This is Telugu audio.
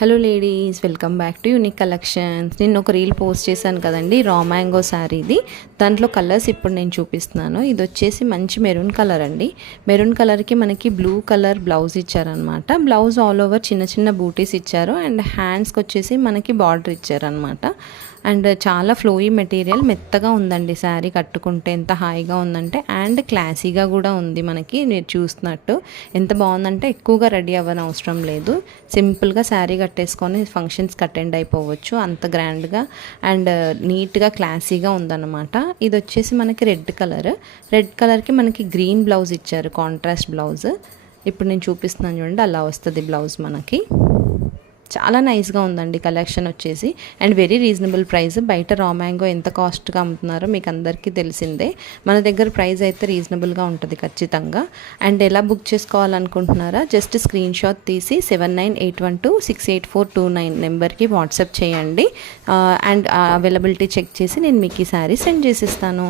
Hello ladies, welcome back to unique collections. నేను ఒక రీల్ పోస్ట్ చేశాను కదండి, రా మ్యాంగో శారీది. దాంట్లో కలర్స్ ఇప్పుడు నేను చూపిస్తున్నాను. ఇది వచ్చేసి మంచి మెరూన్ కలర్ అండి. మెరూన్ కలర్కి మనకి బ్లూ కలర్ బ్లౌజ్ ఇచ్చారనమాట. బ్లౌజ్ ఆల్ ఓవర్ చిన్న చిన్న బూటీస్ ఇచ్చారు అండ్ హ్యాండ్స్కి వచ్చేసి మనకి బార్డర్ ఇచ్చారనమాట. అండ్ చాలా ఫ్లోయీ మెటీరియల్, మెత్తగా ఉందండి శారీ. కట్టుకుంటే ఎంత హాయిగా ఉందంటే, అండ్ క్లాసీగా కూడా ఉంది. మనకి మీరు చూస్తున్నట్టు ఎంత బాగుందంటే ఎక్కువగా రెడీ అవ్వని అవసరం లేదు. సింపుల్గా శారీ కట్టేసుకొని ఫంక్షన్స్కి అటెండ్ అయిపోవచ్చు, అంత గ్రాండ్గా అండ్ నీట్గా క్లాసీగా ఉందన్నమాట. ఇది వచ్చేసి మనకి రెడ్ కలర్కి మనకి గ్రీన్ బ్లౌజ్ ఇచ్చారు, కాంట్రాస్ట్ బ్లౌజ్. ఇప్పుడు నేను చూపిస్తున్నాను చూడండి, అలా వస్తుంది బ్లౌజ్ మనకి. చాలా నైస్గా ఉందండి కలెక్షన్ వచ్చేసి, అండ్ వెరీ రీజనబుల్ ప్రైస్. బయట రా మ్యాంగో ఎంత కాస్ట్గా అమ్ముతున్నారో మీకు అందరికీ తెలిసిందే. మన దగ్గర ప్రైస్ అయితే రీజనబుల్గా ఉంటుంది ఖచ్చితంగా. అండ్ ఎలా బుక్ చేసుకోవాలనుకుంటున్నారా, జస్ట్ స్క్రీన్ షాట్ తీసి 7981268429 నెంబర్కి వాట్సాప్ చేయండి. అండ్ అవైలబిలిటీ చెక్ చేసి నేను మీకు ఈ శారీ సెండ్ చేసిస్తాను.